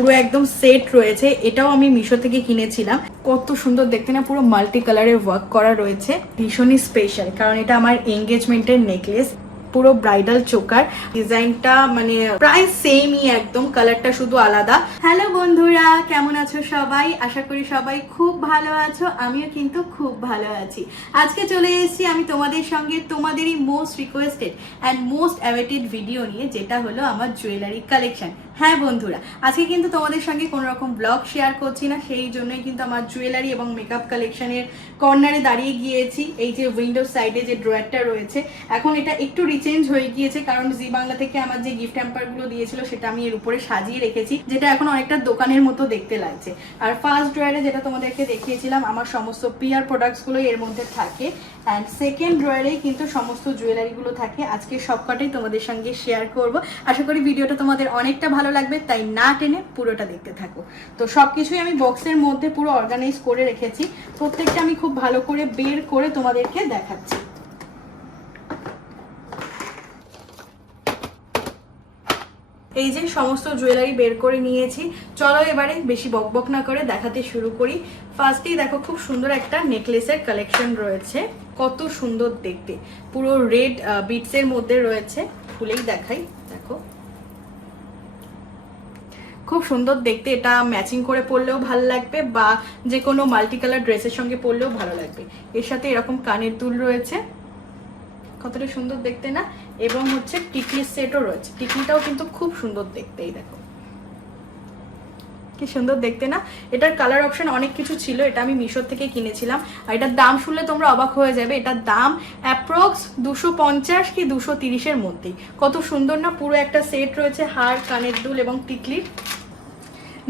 পুরো একদম সেট রয়েছে, এটাও আমি মিশো থেকে কিনেছিলাম। কত সুন্দর দেখতে না, পুরো মাল্টি কালারের ওয়ার্ক করা রয়েছে, ভীষণই স্পেশাল কারণ এটা আমার এঙ্গেজমেন্টের নেকলেস। পুরো ব্রাইডাল চোকার, ডিজাইনটা মানে প্রায় সেমই, একদম কালারটা শুধু আলাদা। হ্যালো বন্ধুরা, কেমন আছো সবাই? আশা করি সবাই খুব ভালো আছো, আমিও কিন্তু খুব ভালো আছি। আজকে চলে এসেছি আমি তোমাদের সঙ্গে তোমাদেরই most requested and most awaited video নিয়ে, যেটা হলো আমার জুয়েলারি কালেকশন। হ্যাঁ বন্ধুরা, আজকে কিন্তু তোমাদের সঙ্গে কোনো রকম ব্লগ শেয়ার করছি না, সেই জন্যই কিন্তু আমার জুয়েলারি এবং মেকআপ কালেকশনের কর্নারে দাঁড়িয়ে গিয়েছি। এই যে উইন্ডোর সাইডে যে ড্রয়ারটা রয়েছে, এখন এটা একটু চেঞ্জ হয়ে গিয়েছে কারণ জি বাংলা থেকে আমার যে গিফট হ্যাম্পার গুলো দিয়েছিল সেটা আমি এর উপরে সাজিয়ে রেখেছি, যেটা এখন অনেকটা দোকানের মতো দেখতে লাগছে। আর ফার্স্ট ড্রয়ারে যেটা তোমাদেরকে দেখিয়েছিলাম, আমার সমস্ত পিআর প্রোডাক্টস গুলো এর মধ্যে থাকে, অ্যান্ড সেকেন্ড ড্রয়ারেই কিন্তু সমস্ত জুয়েলারি গুলো থাকে। আজকে সবকটাই তোমাদের সঙ্গে শেয়ার করব। আশা করি ভিডিওটা তোমাদের অনেকটা ভালো লাগবে, তাই না টেনে পুরোটা দেখতে থাকো। তো সবকিছুই আমি বক্সের মধ্যে পুরো অর্গানাইজ করে রেখেছি, প্রত্যেকটা আমি খুব ভালো করে বের করে তোমাদেরকে দেখাচ্ছি। এই যে সমস্ত জুয়েলারি বের করে নিয়েছি, চলো এবারে বেশি বকবক না করে দেখাতে শুরু করি। ফার্স্টেই দেখো, খুব সুন্দর একটা নেকলেসের কালেকশন রয়েছে, কত সুন্দর দেখতে, পুরো রেড বিটসের মধ্যে রয়েছে। খুলেই দেখাই, দেখো খুব সুন্দর দেখতে। এটা ম্যাচিং করে পরলেও ভালো লাগবে বা যে কোনো মাল্টি কালার ড্রেসের সঙ্গে পরলেও ভালো লাগবে। এর সাথে এরকম কানের দুল রয়েছে, কতটা সুন্দর দেখতে না, এবং হচ্ছে টিকলির সেটও রয়েছে। টিকলিটাও কিন্তু খুব সুন্দর দেখতে, এই দেখো কি সুন্দর দেখতে না। এটার কালার অপশন অনেক কিছু ছিল, এটা আমি মিশো থেকে কিনেছিলাম। আর এটার দাম শুনলে তোমরা অবাক হয়ে যাবে, এটার দাম অ্যাপ্রক্স 250 কি 230-এর মধ্যেই। কত সুন্দর না, পুরো একটা সেট রয়েছে, হার, কানের দুল এবং টিকলির।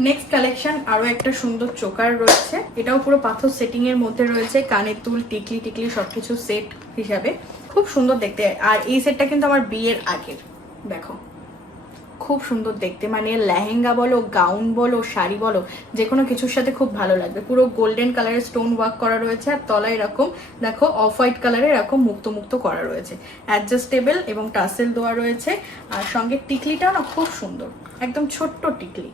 নেক্সট কালেকশন আরো একটা সুন্দর চোকার রয়েছে, এটাও পুরো পাথর সেটিং এর মধ্যে রয়েছে, কানের দুল, টিকলি সবকিছু সেট হিসাবে, খুব সুন্দর দেখতে। আর এই সেটটা কিন্তু আমার বিয়ের আগের, দেখো খুব সুন্দর দেখতে, মানে লেহেঙ্গা বলো, গাউন বলো, শাড়ি বলো, যে কোনো কিছুর সাথে খুব ভালো লাগবে। পুরো গোল্ডেন কালারের স্টোন ওয়ার্ক করা রয়েছে, আর তলায় এরকম দেখো অফ হোয়াইট কালারের এরকম মুক্ত মুক্ত করা রয়েছে, অ্যাডজাস্টেবল এবং টাসেল দেওয়া রয়েছে। আর সঙ্গে টিকলিটাও না খুব সুন্দর, একদম ছোট্ট টিকলি,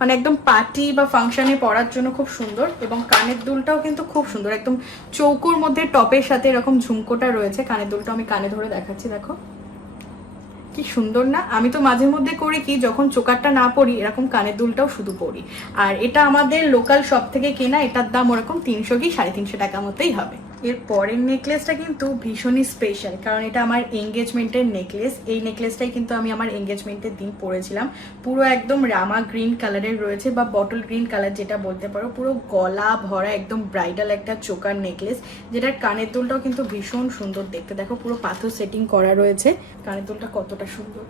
মানে একদম পার্টি বা ফাংশনে পরার জন্য খুব সুন্দর। এবং কানের দুলটাও কিন্তু খুব সুন্দর, একদম চৌকোর মধ্যে টপের সাথে এরকম ঝুমকোটা রয়েছে। কানের দুলটা আমি কানে ধরে দেখাচ্ছি, দেখো কি সুন্দর না। আমি তো মাঝে মধ্যে করি কি, যখন চোকারটা না পরি এরকম কানের দুলটাও শুধু পরি। আর এটা আমাদের লোকাল শপ থেকে কেনা, এটার দাম ওরকম 300 কি 350 টাকা মতোই হবে। এর পরের নেকলেসটা কিন্তু ভীষণই স্পেশাল, কারণ এটা আমার এঙ্গেজমেন্টের নেকলেস। এই নেকলেসটাই কিন্তু আমি আমার এঙ্গেজমেন্টের দিন পরেছিলাম। পুরো একদম রামা গ্রিন কালারের রয়েছে, বা বটল গ্রিন কালার যেটা বলতে পারো। পুরো গলা ভরা একদম ব্রাইডাল একটা চোকার নেকলেস, যেটার কানের দুলটাও কিন্তু ভীষণ সুন্দর দেখতে। দেখো পুরো পাথর সেটিং করা রয়েছে, কানের দুলটা কতটা সুন্দর,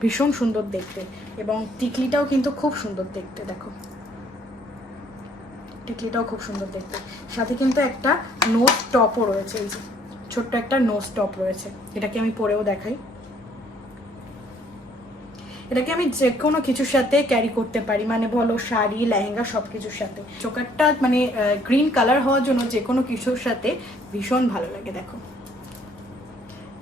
ভীষণ সুন্দর দেখতে। এবং টিকলিটাও কিন্তু খুব সুন্দর দেখতে, দেখো টিকলিটাও খুব সুন্দর দেখতে। সাথে কিন্তু একটা নোজ টপও রয়েছে, এই যে ছোট্ট একটা নোজ টপ রয়েছে, এটাকে আমি পরেও দেখাই। এটাকে আমি যে কোনো কিছুর সাথে ক্যারি করতে পারি, মানে বলো শাড়ি, লেহেঙ্গা, সবকিছুর সাথে। চোকারটা মানে গ্রিন কালার হওয়ার জন্য যে কোনো কিছুর সাথে ভীষণ ভালো লাগে। দেখো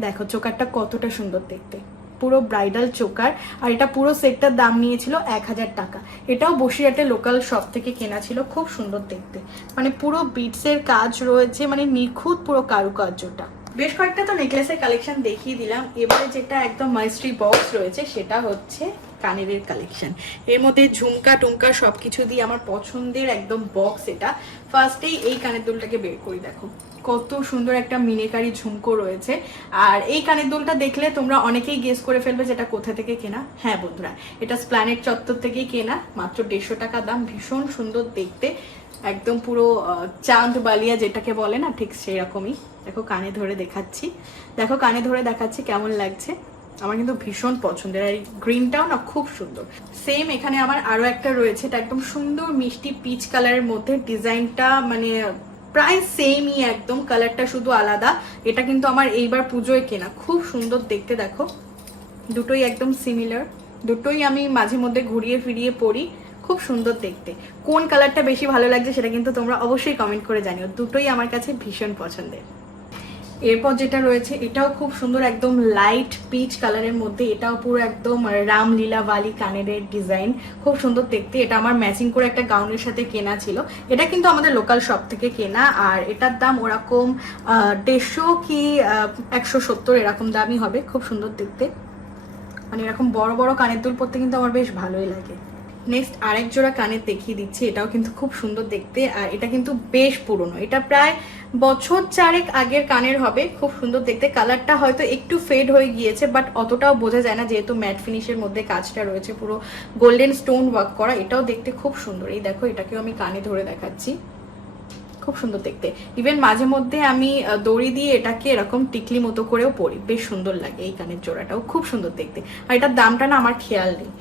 দেখো চোকারটা কতটা সুন্দর দেখতে, পুরো ব্রাইডাল চোকার। আর এটা পুরো সেটটার দাম নিয়েছিল 1000 টাকা। এটাও বসিরহাটে লোকাল শপ থেকে কেনা ছিল, খুব সুন্দর দেখতে, মানে পুরো বিটসের কাজ রয়েছে, মানে নিখুঁত পুরো কারুকার্যটা। বেশ কয়েকটা তো নেকলেসের কালেকশন দেখিয়ে দিলাম, এবারে যেটা একদম মাইস্ট্রি বক্স রয়েছে সেটা হচ্ছে কানের কালেকশন। এর মধ্যে ঝুমকা টুমকা সবকিছু দিয়ে আমার পছন্দের একদম বক্স এটা। ফার্স্টেই এই কানের দুলটাকে বের করি, দেখো কত সুন্দর একটা মিনেকারি ঝুমকো রয়েছে। আর এই কানের দুলটা দেখলে তোমরা অনেকেই গেস করে ফেলবে যেটা কোথা থেকে কেনা। হ্যাঁ বন্ধুরা, এটা স্প্ল্যানেট চত্বর থেকেই কেনা, মাত্র 150 টাকা দাম। ভীষণ সুন্দর দেখতে, একদম পুরো চাঁদ বালিয়া যেটাকে বলে না, ঠিক সেরকমই। দেখো কানে ধরে দেখাচ্ছি, দেখো কানে ধরে দেখাচ্ছি কেমন লাগছে। আমার কিন্তু ভীষণ পছন্দের, আর এই গ্রিনটাও না খুব সুন্দর। সেম এখানে আমার আরো একটা রয়েছে, এটা একদম সুন্দর মিষ্টি পিচ কালারের মধ্যে, ডিজাইনটা মানে প্রায় সেমই, একদম কালারটা শুধু আলাদা। এটা কিন্তু আমার এইবার পুজোয় কেনা, খুব সুন্দর দেখতে। দেখো দুটোই একদম সিমিলার, দুটোই আমি মাঝে মধ্যে ঘুরিয়ে ফিরিয়ে পরি, খুব সুন্দর দেখতে। কোন কালারটা বেশি ভালো লাগছে সেটা কিন্তু তোমরা অবশ্যই কমেন্ট করে জানিও, দুটোই আমার কাছে ভীষণ পছন্দের। এরপর যেটা রয়েছে এটাও খুব সুন্দর, একদম লাইট পিচ কালারের মধ্যে, এটাও পুরো একদম রামলীলা বালি কানের ডিজাইন, খুব সুন্দর দেখতে। এটা আমার ম্যাচিং করে একটা গাউনের সাথে কেনা ছিল। এটা কিন্তু আমাদের লোকাল শপ থেকে কেনা, আর এটার দাম ওরকম 150 কি 170 এরকম দামই হবে। খুব সুন্দর দেখতে, মানে এরকম বড় বড় কানের দুল পরতে কিন্তু আমার বেশ ভালোই লাগে। নেক্সট আরেক জোড়া কানের দেখিয়ে দিচ্ছি, এটাও কিন্তু খুব সুন্দর দেখতে, আর এটা কিন্তু বেশ পুরনো, এটা প্রায় বছর 4 আগের কানের হবে। খুব সুন্দর দেখতে, কালারটা হয়তো একটু ফেড হয়ে গিয়েছে, বাট অতটাও বোঝা যায় না যেহেতু ম্যাট ফিনিশের মধ্যে কাজটা রয়েছে, পুরো গোল্ডেন স্টোন ওয়ার্ক করা। এটাও দেখতে খুব সুন্দর, এই দেখো এটাকেও আমি কানে ধরে দেখাচ্ছি, খুব সুন্দর দেখতে। ইভেন মাঝে মধ্যে আমি দড়ি দিয়ে এটাকে এরকম টিকলি মতো করেও পরি, বেশ সুন্দর লাগে। এই কানের জোড়াটাও খুব সুন্দর দেখতে, আর এটার দামটা না আমার খেয়াল নেই।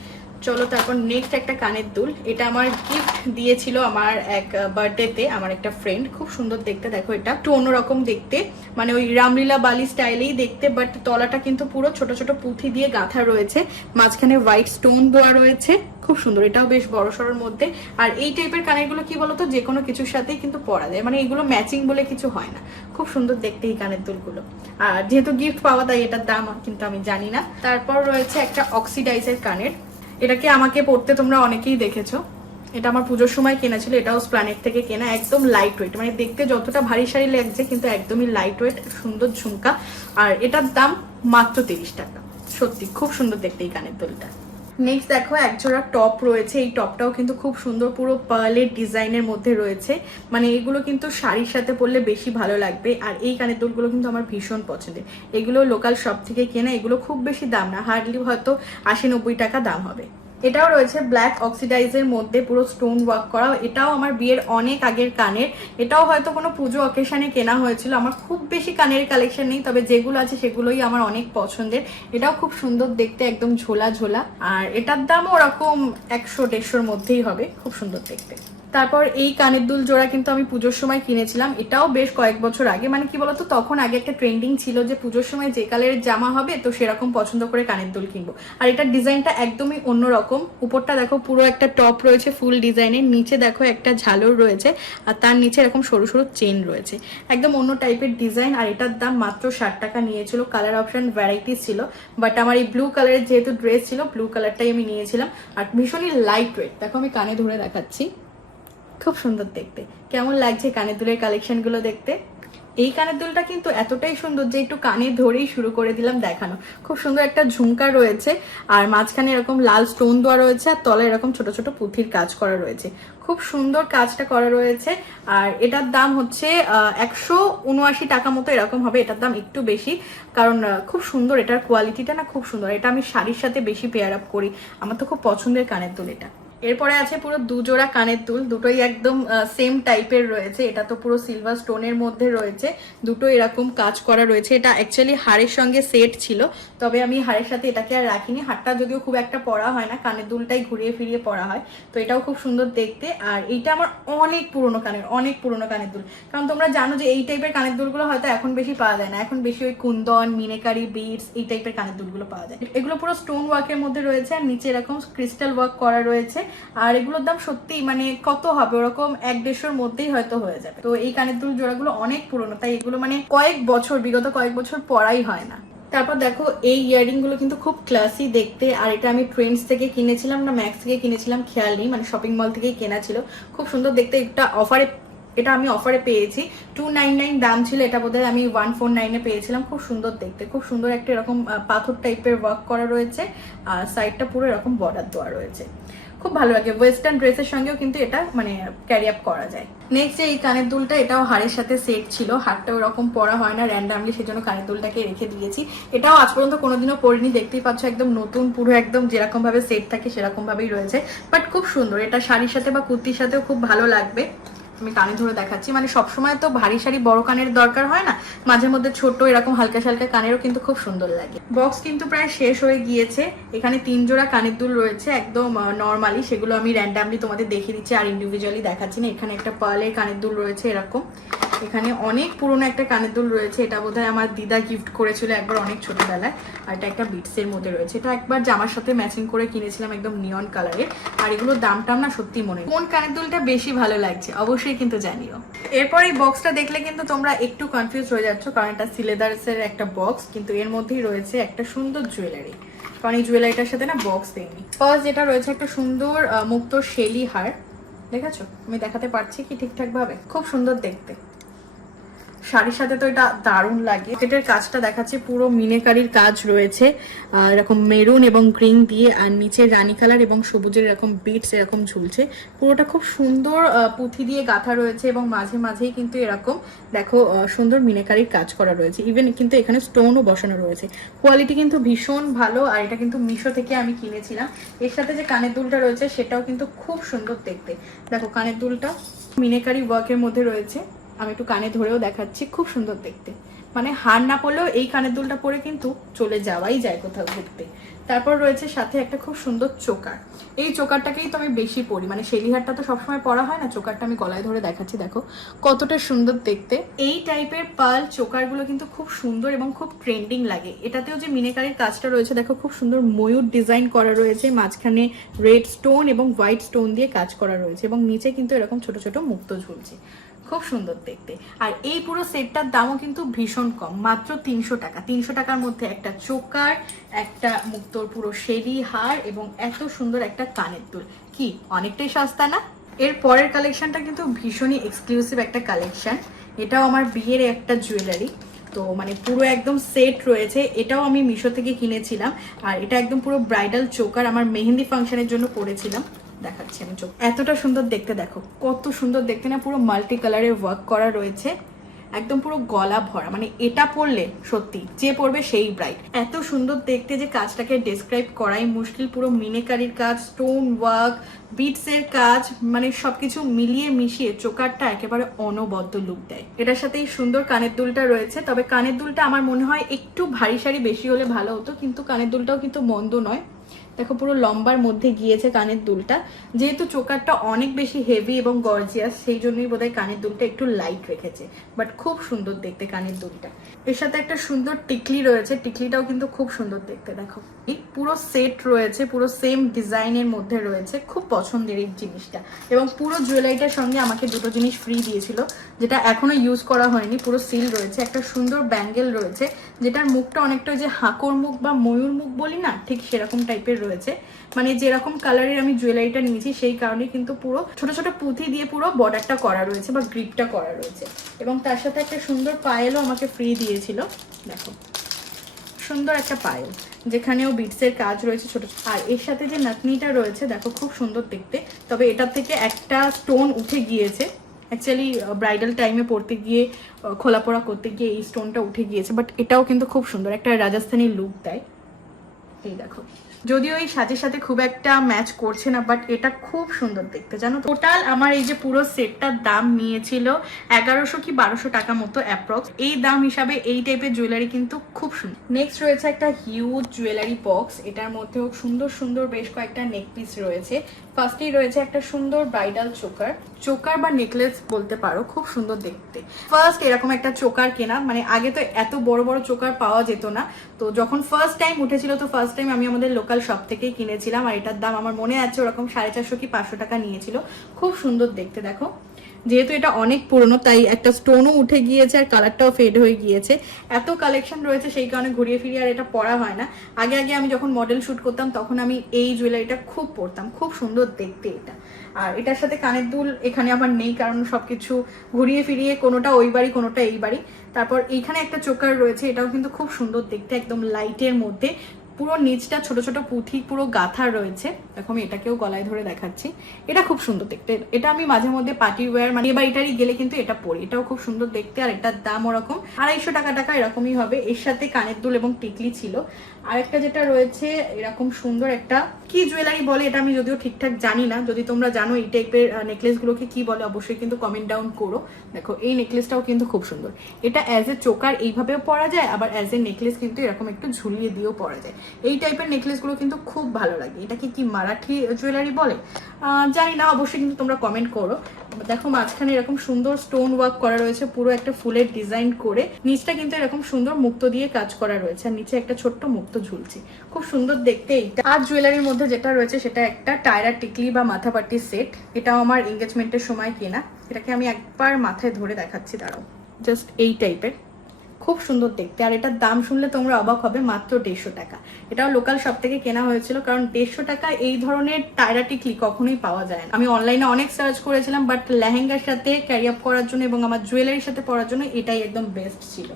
চলো তারপর নেক্সট একটা কানের দুল, এটা আমার গিফট দিয়েছিল আমার এক বার্থডেতে আমার একটা ফ্রেন্ড। খুব সুন্দর দেখতে, দেখো এটা একটু অন্যরকম দেখতে, মানে ওই রামলীলা বালি স্টাইলেই দেখতে, বাট তলাটা কিন্তু পুরো ছোট ছোট পুঁথি দিয়ে গাঁথা রয়েছে, মাঝখানে হোয়াইট স্টোন দেওয়া রয়েছে, খুব সুন্দর। এটাও বেশ বড় সড়োর মধ্যে। আর এই টাইপের কানেরগুলো কি বলতো, যে কোনো কিছুর সাথেই কিন্তু পরা যায়, মানে এগুলো ম্যাচিং বলে কিছু হয় না। খুব সুন্দর দেখতে এই কানের দুলগুলো, আর যেহেতু গিফট পাওয়া তাই এটার দাম কিন্তু আমি জানি না। তারপর রয়েছে একটা অক্সিডাইজের কানের, এটাকে আমাকে পড়তে তোমরা অনেকেই দেখেছো। এটা আমার পুজোর সময় কেনা ছিল, এটাও প্ল্যানেট থেকে কেনা, একদম লাইট ওয়েট, মানে দেখতে যতটা ভারী সারি লাগছে কিন্তু একদমই লাইট ওয়েট, সুন্দর ঝুমকা। আর এটার দাম মাত্র 30 টাকা। সত্যি খুব সুন্দর দেখতে এই কানের দুলটা। নেক্সট দেখো একজোড়া টপ রয়েছে, এই টপটাও কিন্তু খুব সুন্দর, পুরো পার্লের ডিজাইনের মধ্যে রয়েছে, মানে এগুলো কিন্তু শাড়ির সাথে পরলে বেশি ভালো লাগবে। আর এই কানের দুলগুলো কিন্তু আমার ভীষণ পছন্দের, এগুলো লোকাল শপ থেকে কেনা, এগুলো খুব বেশি দাম না, হার্ডলি হয়তো 80-90 টাকা দাম হবে। এটাও রয়েছে ব্ল্যাক অক্সিডাইজের মধ্যে, পুরো স্টোন ওয়ার্ক করা। এটাও আমার বিয়ের অনেক আগের কানের, এটাও হয়তো কোনো পুজো অকেশনে কেনা হয়েছিল। আমার খুব বেশি কানের কালেকশন নেই, তবে যেগুলো আছে সেগুলোই আমার অনেক পছন্দের। এটাও খুব সুন্দর দেখতে, একদম ঝোলা ঝোলা, আর এটার দামও ওরকম 100-150-র মধ্যেই হবে, খুব সুন্দর দেখতে। তারপর এই কানের দুল জোড়া কিন্তু আমি পুজোর সময় কিনেছিলাম, এটাও বেশ কয়েক বছর আগে, মানে কি বলতো তখন আগে একটা ট্রেন্ডিং ছিল যে পুজোর সময় যে কালারের জামা হবে তো সেরকম পছন্দ করে কানের দুল কিনবো। আর এটার ডিজাইনটা একদমই অন্যরকম, উপরটা দেখো পুরো একটা টপ রয়েছে ফুল ডিজাইনের, নিচে দেখো একটা ঝালর রয়েছে, আর তার নিচে এরকম সরু সরু চেন রয়েছে, একদম অন্য টাইপের ডিজাইন। আর এটার দাম মাত্র 60 টাকা নিয়েছিল। কালার অপশন ভ্যারাইটিস ছিল, বাট আমার এই ব্লু কালারের যেহেতু ড্রেস ছিল ব্লু কালারটাই আমি নিয়েছিলাম। আর ভীষণই লাইট ওয়েট, দেখো আমি কানে ধরে দেখাচ্ছি, খুব সুন্দর দেখতে। কেমন লাগছে কানের দুলের কালেকশন গুলো দেখতে? এই কানের দুলটা কিন্তু এতটাই সুন্দর যে একটু কানে ধরেই শুরু করে দিলাম দেখানো। খুব সুন্দর একটা ঝুমকা রয়েছে, আর মাঝখানে এরকম লাল স্টোন দেওয়া রয়েছে, আর তলায় এরকম ছোট ছোট পুঁথির কাজ করা রয়েছে, খুব সুন্দর কাজটা করা রয়েছে। আর এটার দাম হচ্ছে 179 টাকা মতো এরকম হবে, এটার দাম একটু বেশি, কারণ খুব সুন্দর, এটার কোয়ালিটিটা না খুব সুন্দর। এটা আমি শাড়ির সাথে বেশি পেয়ার আপ করি, আমার তো খুব পছন্দের কানের দুল এটা। এরপরে আছে পুরো দুজোড়া কানের দুল, দুটোই একদম সেম টাইপের রয়েছে। এটা তো পুরো সিলভার স্টোনের মধ্যে রয়েছে, দুটো এরকম কাজ করা রয়েছে। এটা অ্যাকচুয়ালি হাড়ের সঙ্গে সেট ছিল, তবে আমি হাড়ের সাথে এটাকে আর রাখিনি, হাড়টা যদিও খুব একটা পরা হয় না, কানের দুলটাই ঘুরিয়ে ফিরিয়ে পরা হয়, তো এটাও খুব সুন্দর দেখতে। আর এইটা আমার অনেক পুরনো কানের দুল, কারণ তোমরা জানো যে এই টাইপের কানের দুলগুলো হয়তো এখন বেশি পাওয়া যায় না, এখন বেশি ওই কুন্দন, মিনেকারি, বিডস এই টাইপের কানের দুলগুলো পাওয়া যায়। এগুলো পুরো স্টোন ওয়ার্কের মধ্যে রয়েছে, আর নিচে এরকম ক্রিস্টাল ওয়ার্ক করা রয়েছে। আর এগুলোর দাম সত্যি মানে কত হবে, ওরকম 1-150-র মধ্যেই হয়তো হয়ে যাবে। তো এই কানের দুল জোড়াগুলো অনেক পুরনো, তাই এগুলো মানে বিগত কয়েক বছর পরাই হয় না। তারপর দেখো এই ইয়াররিং গুলো কিন্তু খুব ক্লাসি দেখতে, আর এটা আমি ট্রেন্ডস থেকে কিনেছিলাম না ম্যাক্স থেকে কিনেছিলাম খেয়াল নেই, মানে শপিং মল থেকেই কেনা ছিল। খুব সুন্দর দেখতে, এটা আমি অফারে পেয়েছি, 299 দাম ছিল, এটা বোধহয় আমি 149-এ পেয়েছিলাম। খুব সুন্দর দেখতে, খুব সুন্দর একটা এরকম পাথর টাইপের ওয়ার্ক করা রয়েছে, আর সাইডটা পুরো এরকম বর্ডার দেওয়া রয়েছে, খুব ভালো লাগে। ওয়েস্টার্ন ড্রেসের সঙ্গেও কিন্তু এটা মানে ক্যারি আপ করা যায়। নেক্সট এই কানের দুলটা, এটাও হাড়ের সাথে সেট ছিল, হাড়টা ওরকম পরা হয় না র্যান্ডামলি, সেজন্য কানের দুলটাকে রেখে দিয়েছি। এটাও আজ পর্যন্ত কোনোদিনও পরিনি, দেখতেই পাচ্ছ একদম নতুন, পুরো একদম যেরকম ভাবে সেট থাকে সেরকম ভাবেই রয়েছে, বাট খুব সুন্দর। এটা শাড়ির সাথে বা কুর্তির সাথেও খুব ভালো লাগবে। আমি কানে ধরে দেখাচ্ছি, মানে সবসময় তো ভারী সারি বড় কানের দরকার হয় না, মাঝে মধ্যে ছোট এরকম হালকা সালকা কানেরও কিন্তু খুব সুন্দর লাগে। বক্স কিন্তু প্রায় শেষ হয়ে গিয়েছে। এখানে 3 জোড়া কানের দুল রয়েছে একদম নর্মালি, সেগুলো আমি র্যান্ডামলি তোমাদের দেখিয়ে দিচ্ছি আর ইন্ডিভিজুয়ালি দেখাচ্ছি না। এখানে একটা পার্লের কানের দুল রয়েছে এরকম, এখানে অনেক পুরনো একটা কানের দুল রয়েছে, এটা বোধহয় আমার দিদা গিফট করেছিল একবার অনেক ছোটবেলায়। আর এটা একটা বিটসের মধ্যে রয়েছে, এটা একবার জামার সাথে ম্যাচিং করে কিনেছিলাম একদম নিয়ন কালারের। আর এগুলোর দামটাম না সত্যি মনে নেই। কোন কানের দুলটা বেশি ভালো লাগছে অবশ্যই কিন্তু জানিও। এরপর এই বক্সটা দেখলে কিন্তু তোমরা একটু কনফিউজ হয়ে যাচ্ছ, কারণ এটা সিলেদার্সের একটা বক্স, কিন্তু এর মধ্যেই রয়েছে একটা সুন্দর জুয়েলারি, কারণ এই জুয়েলারিটার সাথে না বক্স দেয়নি। ফার্স্ট যেটা রয়েছে একটা সুন্দর মুক্ত শেলি হার, দেখেছো? আমি দেখাতে পারছি কি ঠিকঠাক ভাবে? খুব সুন্দর দেখতে, শাড়ির সাথে তো এটা দারুণ লাগে। এটার কাজটা দেখাচ্ছে, পুরো মিনেকারির কাজ রয়েছে এরকম মেরুন এবং গ্রিন দিয়ে, আর নিচে রানী কালার এবং সবুজের এরকম বিটস এরকম ঝুলছে। পুরোটা খুব সুন্দর পুঁথি দিয়ে গাঁথা রয়েছে এবং মাঝে মাঝেই কিন্তু এরকম দেখো সুন্দর মিনেকারির কাজ করা রয়েছে। ইভেন কিন্তু এখানে স্টোনও বসানো রয়েছে। কোয়ালিটি কিন্তু ভীষণ ভালো, আর এটা কিন্তু মিশো থেকে আমি কিনেছিলাম। এর সাথে যে কানের দুলটা রয়েছে সেটাও কিন্তু খুব সুন্দর দেখতে। দেখো কানের দুলটা মিনেকারি ওয়ার্কের মধ্যে রয়েছে, আমি একটু কানে ধরেও দেখাচ্ছি, খুব সুন্দর দেখতে। মানে হার না পরলেও এই কানের দুলটা পরে কিন্তু চলে যাওয়াই যায় কোথাও ঘুরতে। তারপর রয়েছে সাথে একটা খুব সুন্দর চোকার, এই চোকারটাকেই তো আমি বেশি পরি, মানে শেলি হারটা তো সবসময় পরা হয় না, চোকারটা আমি গলায় ধরে দেখাচ্ছি, দেখো কতটা সুন্দর দেখতে। এই টাইপের পার্ল চোকারগুলো কিন্তু খুব সুন্দর এবং খুব ট্রেন্ডিং লাগে। এটাতেও যে মিনেকারির কাজটা রয়েছে দেখো, খুব সুন্দর ময়ূর ডিজাইন করা রয়েছে, মাঝখানে রেড স্টোন এবং হোয়াইট স্টোন দিয়ে কাজ করা রয়েছে, এবং নিচে কিন্তু এরকম ছোট ছোট মুক্ত ঝুলছে, খুব সুন্দর দেখতে। আর এই পুরো সেটটার দামও কিন্তু ভীষণ কম, মাত্র 300 টাকা। 300 টাকার মধ্যে একটা চোকার, একটা মুক্তোর পুরো শেলি হার এবং এত সুন্দর একটা কানের দুল, কি অনেকটাই সস্তা না? এর পরের কালেকশনটা কিন্তু ভীষণই এক্সক্লুসিভ একটা কালেকশন, এটাও আমার বিয়ের একটা জুয়েলারি। তো মানে পুরো একদম সেট রয়েছে, এটাও আমি মিশো থেকে কিনেছিলাম। আর এটা একদম পুরো ব্রাইডাল চোকার, আমার মেহেন্দি ফাংশনের জন্য পরেছিলাম, দেখাচ্ছি আমি চোখ। এতটা সুন্দর দেখতে, দেখো কত সুন্দর দেখতে না, পুরো মাল্টি কালারের ওয়ার্ক করা রয়েছে, একদম পুরো গলা ভরা। মানে এটা পরলে সত্যি যে পরবে সেই ব্রাইট, এত সুন্দর দেখতে যে কাজটাকে ডেসক্রাইব করাই মুশকিল। পুরো মিনেকারির কাজ, স্টোন ওয়ার্ক, বিটসের কাজ, মানে সবকিছু মিলিয়ে মিশিয়ে চোকারটা একেবারে অনবদ্য লুক দেয়। এটার সাথেই সুন্দর কানের দুলটা রয়েছে, তবে কানের দুলটা আমার মনে হয় একটু ভারী সারি বেশি হলে ভালো হতো, কিন্তু কানের দুলটাও কিন্তু মন্দ নয়। দেখো পুরো লম্বার মধ্যে গিয়েছে কানের দুলটা, যেহেতু চোকারটা অনেক বেশি হেভি এবং গর্জিয়াস, সেই জন্যই বোধহয় কানের দুলটা একটু লাইট রেখেছে, বাট খুব সুন্দর দেখতে কানের দুলটা। এর সাথে একটা সুন্দর টিকলি রয়েছে, টিকলিটাও কিন্তু খুব সুন্দর দেখতে। দেখো এই পুরো সেট রয়েছে, পুরো সেম ডিজাইনের মধ্যে রয়েছে, খুব পছন্দের এই জিনিসটা। এবং পুরো জুয়েলারিটার সঙ্গে আমাকে দুটো জিনিস ফ্রি দিয়েছিল, যেটা এখনো ইউজ করা হয়নি, পুরো সিল রয়েছে। একটা সুন্দর ব্যাঙ্গেল রয়েছে, যেটার মুখটা অনেকটা যে হাঁকর মুখ বা ময়ূর মুখ বলি না, ঠিক সেরকম টাইপের রয়েছে। মানে যেরকম কালারের আমি জুয়েলারিটা নিয়েছি সেই কারণে কিন্তু পুরো ছোট ছোট পুঁথি দিয়ে পুরো বর্ডারটা করা রয়েছে বা গ্রিপটা করা রয়েছে। এবং তার সাথে একটা সুন্দর পায়েলও আমাকে ফ্রি দিয়েছিল, দেখো সুন্দর একটা পায়েল, যেখানেও বিটসের কাজ রয়েছে ছোট। আর এর সাথে যে নাতনিটা রয়েছে দেখো খুব সুন্দর দেখতে, তবে এটার থেকে একটা স্টোন উঠে গিয়েছে। অ্যাকচুয়ালি ব্রাইডাল টাইমে পড়তে গিয়ে, খোলাপোড়া করতে গিয়ে এই স্টোনটা উঠে গিয়েছে, বাট এটাও কিন্তু খুব সুন্দর একটা রাজস্থানী লুক দেয়। এই দেখো, যদিও এই সাজের সাথে খুব একটা ম্যাচ করছে না, বাট এটা খুব সুন্দর দেখতে। জানো টোটাল আমার এই যে পুরো সেটটার দাম নিয়েছিল 1100 কি 1200 টাকা মতো অ্যাপ্রক্স। এই দাম হিসাবে এই টাইপের জুয়েলারি কিন্তু খুব সুন্দর। নেক্সট রয়েছে একটা হিউজ জুয়েলারি বক্স, এটার মধ্যেও সুন্দর সুন্দর বেশ কয়েকটা নেক পিস রয়েছে। ফার্স্টেই রয়েছে একটা সুন্দর ব্রাইডাল চোকার, চোকার বা নেকলেস বলতে পারো, খুব সুন্দর দেখতে। ফার্স্ট এরকম একটা চোকার কেনা, মানে আগে তো এত বড় বড় চোকার পাওয়া যেত না, তো যখন ফার্স্ট টাইম উঠেছিল তো ফার্স্ট টাইম আমি আমাদের লোকাল শপ থেকেই কিনেছিলাম। আর এটার দাম আমার মনে আছে ওরকম 450 কি 500 টাকা নিয়েছিল। খুব সুন্দর দেখতে, দেখো যেহেতু এটা অনেক পুরনো তাই একটা স্টোনও উঠে গিয়েছে আর কালারটাও ফেড হয়ে গিয়েছে। এত কালেকশন রয়েছে সেই কারণে ঘুরিয়ে ফিরিয়ে আর এটা পরা হয় না। আগে আগে আমি যখন মডেল শ্যুট করতাম তখন আমি এই জুয়েলারিটা খুব পরতাম, খুব সুন্দর দেখতে এটা। আর এটার সাথে কানের দুল এখানে আমার নেই, কারণ সবকিছু ঘুরিয়ে ফিরিয়ে কোনোটা ওই বাড়ি কোনোটা এই বাড়ি। তারপর এইখানে একটা চোকার রয়েছে, এটাও কিন্তু খুব সুন্দর দেখতে, একদম লাইটের মধ্যে, পুরো নিচটা ছোট ছোট পুঁথি পুরো গাঁথা রয়েছে। দেখো আমি এটাকেও গলায় ধরে দেখাচ্ছি, এটা খুব সুন্দর দেখতে। এটা আমি মাঝে মধ্যে পার্টি ওয়্যার মানে বাড়িটারই গেলে কিন্তু এটা পরি, এটাও খুব সুন্দর দেখতে। আর এটার দাম ওরকম 250 টাকা এরকমই হবে। এর সাথে কানের দুল এবং টিকলি ছিল। আর একটা যেটা রয়েছে এরকম সুন্দর একটা কি জুয়েলারি বলে এটা আমি যদিও ঠিকঠাক জানি না, যদি তোমরা জানো এই টাইপের নেকলেস গুলোকে কি বলে অবশ্যই কিন্তু কমেন্ট ডাউন করো। দেখো এই নেকলেসটাও কিন্তু খুব সুন্দর, এটা অ্যাজ এ চোকার এইভাবেও পরা যায়, আবার অ্যাজ এ নেকলেস কিন্তু এরকম একটু ঝুলিয়ে দিয়েও পরা যায়। এই টাইপের নেকলেসগুলো কিন্তু খুব ভালো লাগে। এটাকে কি মারাঠি জুয়েলারি বলে জানি না, অবশ্যই কিন্তু তোমরা কমেন্ট করো। দেখো মাঝখানে এরকম সুন্দর স্টোন ওয়ার্ক করা রয়েছে, পুরো একটা ফুলের ডিজাইন করে, নিচটা কিন্তু এরকম সুন্দর মুক্ত দিয়ে কাজ করা রয়েছে, আর নিচে একটা ছোট্ট মুক্ত ঝুলছে, খুব সুন্দর দেখতে এইটা। আর জুয়েলারির মধ্যে যেটা রয়েছে সেটা একটা টায়রা টিকলি বা মাথাপাটির সেট। এটাও আমার এঙ্গেজমেন্টের সময় কেনা। এটাকে আমি একবার মাথায় ধরে দেখাচ্ছি, দাঁড়াও। জাস্ট এই টাইপের, খুব সুন্দর দেখতে। আর এটার দাম শুনলে তোমরা অবাক হবে, মাত্র 150 টাকা। এটাও লোকাল শপ থেকে কেনা হয়েছিল, কারণ 150 টাকা এই ধরনের টায়রা টিকলি কখনোই পাওয়া যায় না। আমি অনলাইনে অনেক সার্চ করেছিলাম, বাট লেহেঙ্গার সাথে ক্যারি আপ করার জন্য এবং আমার জুয়েলারির সাথে পরার জন্য এটাই একদম বেস্ট ছিল।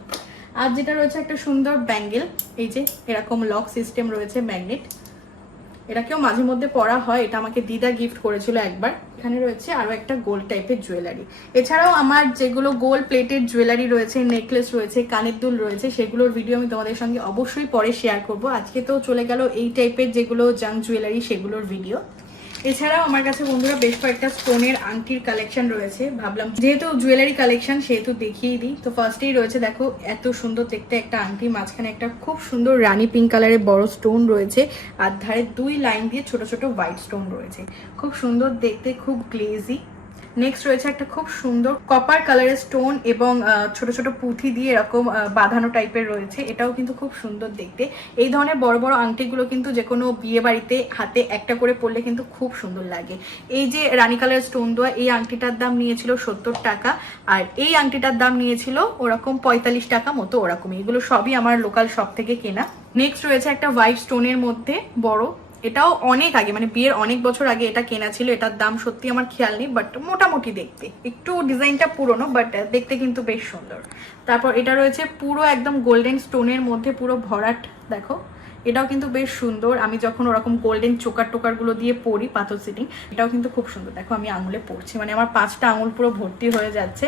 আর যেটা রয়েছে একটা সুন্দর ব্যাঙ্গেল, এই যে এরকম লক সিস্টেম রয়েছে, ম্যাগনেট। এটাকেও মাঝে মধ্যে পরা হয়, এটা আমাকে দিদা গিফট করেছিল একবার। এখানে রয়েছে আরো একটা গোল্ড টাইপের জুয়েলারি। এছাড়াও আমার যেগুলো গোল্ড প্লেটেড জুয়েলারি রয়েছে, নেকলেস রয়েছে, কানের দুল রয়েছে, সেগুলোর ভিডিও আমি তোমাদের সঙ্গে অবশ্যই পরে শেয়ার করব। আজকে তো চলে গেল এই টাইপের যেগুলো জাঙ্ক জুয়েলারি, সেগুলোর ভিডিও। এছাড়াও আমার কাছে বন্ধুরা বেশ কয়েকটা স্টোনের আংটির কালেকশন রয়েছে, ভাবলাম যেহেতু জুয়েলারি কালেকশন সেহেতু দেখিয়ে দিই। তো ফার্স্টেই রয়েছে দেখো এত সুন্দর দেখতে একটা আংটি, মাঝখানে একটা খুব সুন্দর রানী পিঙ্ক কালারের বড় স্টোন রয়েছে, আর ধারে 2 লাইন দিয়ে ছোট ছোট হোয়াইট স্টোন রয়েছে, খুব সুন্দর দেখতে, খুব গ্লেজি। নেক্সট রয়েছে একটা খুব সুন্দর কপার কালারের স্টোন এবং ছোট ছোট পুঁথি দিয়ে এরকম বাঁধানো টাইপের রয়েছে, এটাও কিন্তু খুব সুন্দর দেখতে। এই ধরনের বড় বড় আংটিগুলো কিন্তু যে কোনো বিয়ে বাড়িতে হাতে একটা করে পরলে কিন্তু খুব সুন্দর লাগে। এই যে রানী কালারের স্টোন দেওয়া এই আংটিটার দাম নিয়েছিল 70 টাকা, আর এই আংটিটার দাম নিয়েছিল ওরকম 45 টাকা মতো ওরকমই। এগুলো সবই আমার লোকাল শপ থেকে কেনা। নেক্সট রয়েছে একটা হোয়াইট স্টোনের মধ্যে বড়, এটাও অনেক আগে, মানে বিয়ের অনেক বছর আগে এটা কেনা ছিল। এটার দাম সত্যি আমার খেয়াল নেই, বাট মোটামুটি দেখতে, একটু ডিজাইনটা পুরনো বাট দেখতে কিন্তু বেশ সুন্দর। তারপর এটা রয়েছে পুরো একদম গোল্ডেন স্টোনের মধ্যে পুরো ভরাট, দেখো এটাও কিন্তু বেশ সুন্দর। আমি যখন ওরকম গোল্ডেন চোকার টোকারগুলো দিয়ে পরি পাথর সিটিং, এটাও কিন্তু খুব সুন্দর। দেখো আমি আঙুলে পড়ছি, মানে আমার 5টা আঙুল পুরো ভর্তি হয়ে যাচ্ছে।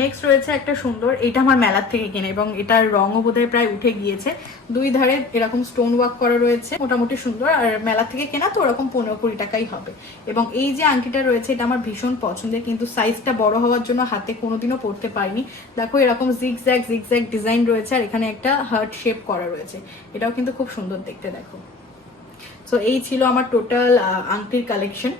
নেক্সট রয়েছে একটা সুন্দর, এটা আমার মেলার থেকে কেনা এবং এটার রঙও বোধহয় প্রায় উঠে গিয়েছে। 2 ধারে এরকম স্টোন ওয়ার্ক করা রয়েছে, মোটামুটি সুন্দর। আর মেলা থেকে কেনা তো ওরকম 15-20 টাকাই হবে। এবং এই যে আংটিটা রয়েছে এটা আমার ভীষণ পছন্দের, কিন্তু সাইজটা বড় হওয়ার জন্য হাতে কোনোদিনও পরতে পারিনি। দেখো এরকম জিগজ্যাগ জিগজ্যাগ ডিজাইন রয়েছে, আর এখানে একটা হার্ট শেপ করা রয়েছে, এটাও কিন্তু খুব সুন্দর দেখতে। দেখো, সো এই ছিল আমার টোটাল আংটির কালেকশন।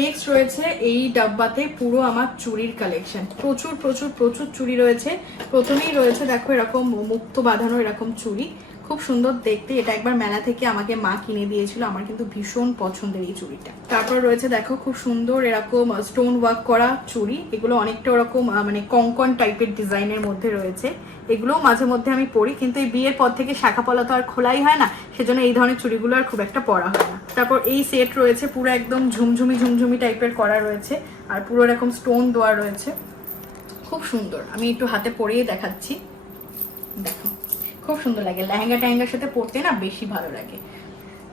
নেক্সট রয়েছে এই ডাব্বাতে পুরো আমার চুড়ির কালেকশন, প্রচুর প্রচুর প্রচুর চুড়ি রয়েছে। প্রথমেই রয়েছে দেখো এরকম মুক্ত বাঁধানো এরকম চুড়ি, খুব সুন্দর দেখতে। এটা একবার মেলা থেকে আমাকে মা কিনে দিয়েছিল, আমার কিন্তু ভীষণ পছন্দের এই চুড়িটা। তারপর রয়েছে দেখো খুব সুন্দর এরকম স্টোন ওয়ার্ক করা চুড়ি, এগুলো অনেকটা ওরকম মানে কঙ্কন টাইপের ডিজাইনের মধ্যে রয়েছে। এগুলো মাঝে মধ্যে আমি পরি, কিন্তু এই বিয়ের পর থেকে শাখা পলা তো আর খোলাই হয় না, সেজন্য এই ধরনের চুড়িগুলো আর খুব একটা পরা হয় না। তারপর এই সেট রয়েছে পুরো একদম ঝুমঝুমি ঝুমঝুমি টাইপের করা রয়েছে, আর পুরো এরকম স্টোন দেওয়া রয়েছে, খুব সুন্দর। আমি একটু হাতে পরিয়ে দেখাচ্ছি, দেখো খুব সুন্দর লাগে, লেহেঙ্গা টেহেঙ্গার সাথে পরতে না বেশি ভালো লাগে।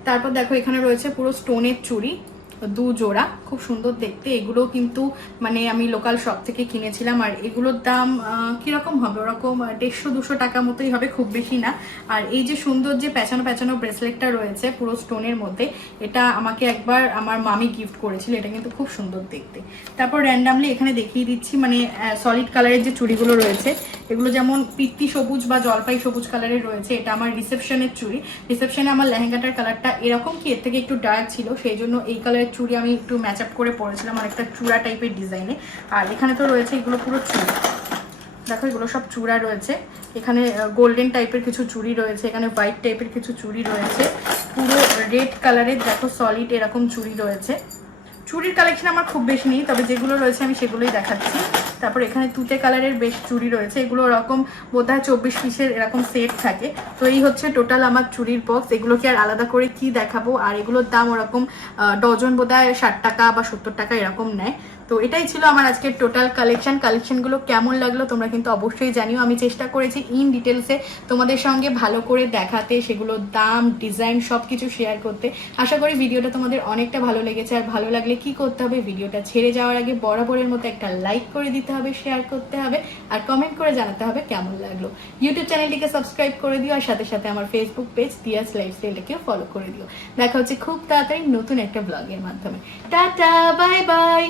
তারপর দেখো এখানে রয়েছে পুরো স্টোনের চুড়ি, 2 জোড়া, খুব সুন্দর দেখতে। এগুলো কিন্তু মানে আমি লোকাল শপ থেকে কিনেছিলাম, আর এগুলোর দাম কিরকম হবে, ওরকম 150-200 টাকা মতোই হবে, খুব বেশি না। আর এই যে সুন্দর যে প্যাঁচানো প্যাঁচানো ব্রেসলেটটা রয়েছে পুরো স্টোনের মধ্যে, এটা আমাকে একবার আমার মামি গিফট করেছিল, এটা কিন্তু খুব সুন্দর দেখতে। তারপর র্যান্ডামলি এখানে দেখিয়ে দিচ্ছি, মানে সলিড কালারের যে চুড়িগুলো রয়েছে, এগুলো যেমন পিত্তি সবুজ বা জলপাই সবুজ কালারের রয়েছে, এটা আমার রিসেপশনের চুড়ি। রিসেপশনে আমার লেহেঙ্গাটার কালারটা এরকম কি, এর থেকে একটু ডার্ক ছিল, সেই জন্য এই কালারের চুড়ি আমি একটু ম্যাচ আপ করে পরেছিলাম, আর একটা চূড়া টাইপের ডিজাইনে। আর এখানে তো রয়েছে এগুলো পুরো চূড়া, দেখো এগুলো সব চূড়া রয়েছে। এখানে গোল্ডেন টাইপের কিছু চুড়ি রয়েছে, এখানে হোয়াইট টাইপের কিছু চুড়ি রয়েছে, পুরো রেড কালারের দেখো সলিড এরকম চুড়ি রয়েছে। চুড়ির কালেকশন আমার খুব বেশি নেই, তবে যেগুলো রয়েছে আমি সেগুলোই দেখাচ্ছি। তারপর এখানে তুতে কালারের বেশ চুড়ি রয়েছে, এগুলো ওরকম বোধহয় 24 পিসের এরকম সেট থাকে। তো এই হচ্ছে টোটাল আমার চুড়ির বক্স, এগুলোকে আর আলাদা করে কি দেখাবো। আর এগুলোর দাম ওরকম ডজন বোধহয় 60 টাকা বা 70 টাকা এরকম নেয়। তো এটাই ছিল আমার আজকের টোটাল কালেকশনগুলো কেমন লাগলো তোমরা কিন্তু অবশ্যই জানিও। আমি চেষ্টা করেছি ইন ডিটেলসে তোমাদের সঙ্গে ভালো করে দেখাতে, সেগুলোর দাম ডিজাইন সব কিছু শেয়ার করতে। আশা করি ভিডিওটা তোমাদের অনেকটা ভালো লেগেছে। আর ভালো লাগলে কি করতে হবে, ভিডিওটা ছেড়ে যাওয়ার আগে বরাবরের মতো একটা লাইক করে দিতে হবে, শেয়ার করতে হবে, আর কমেন্ট করে জানাতে হবে কেমন লাগলো। ইউটিউব চ্যানেলটিকে সাবস্ক্রাইব করে দিও, আর সাথে সাথে আমার ফেসবুক পেজ তিয়াস লাইফস্টাইলটাকেও ফলো করে দিও। দেখা হচ্ছে খুব তাড়াতাড়ি নতুন একটা ব্লগের মাধ্যমে। Tata, bye bye.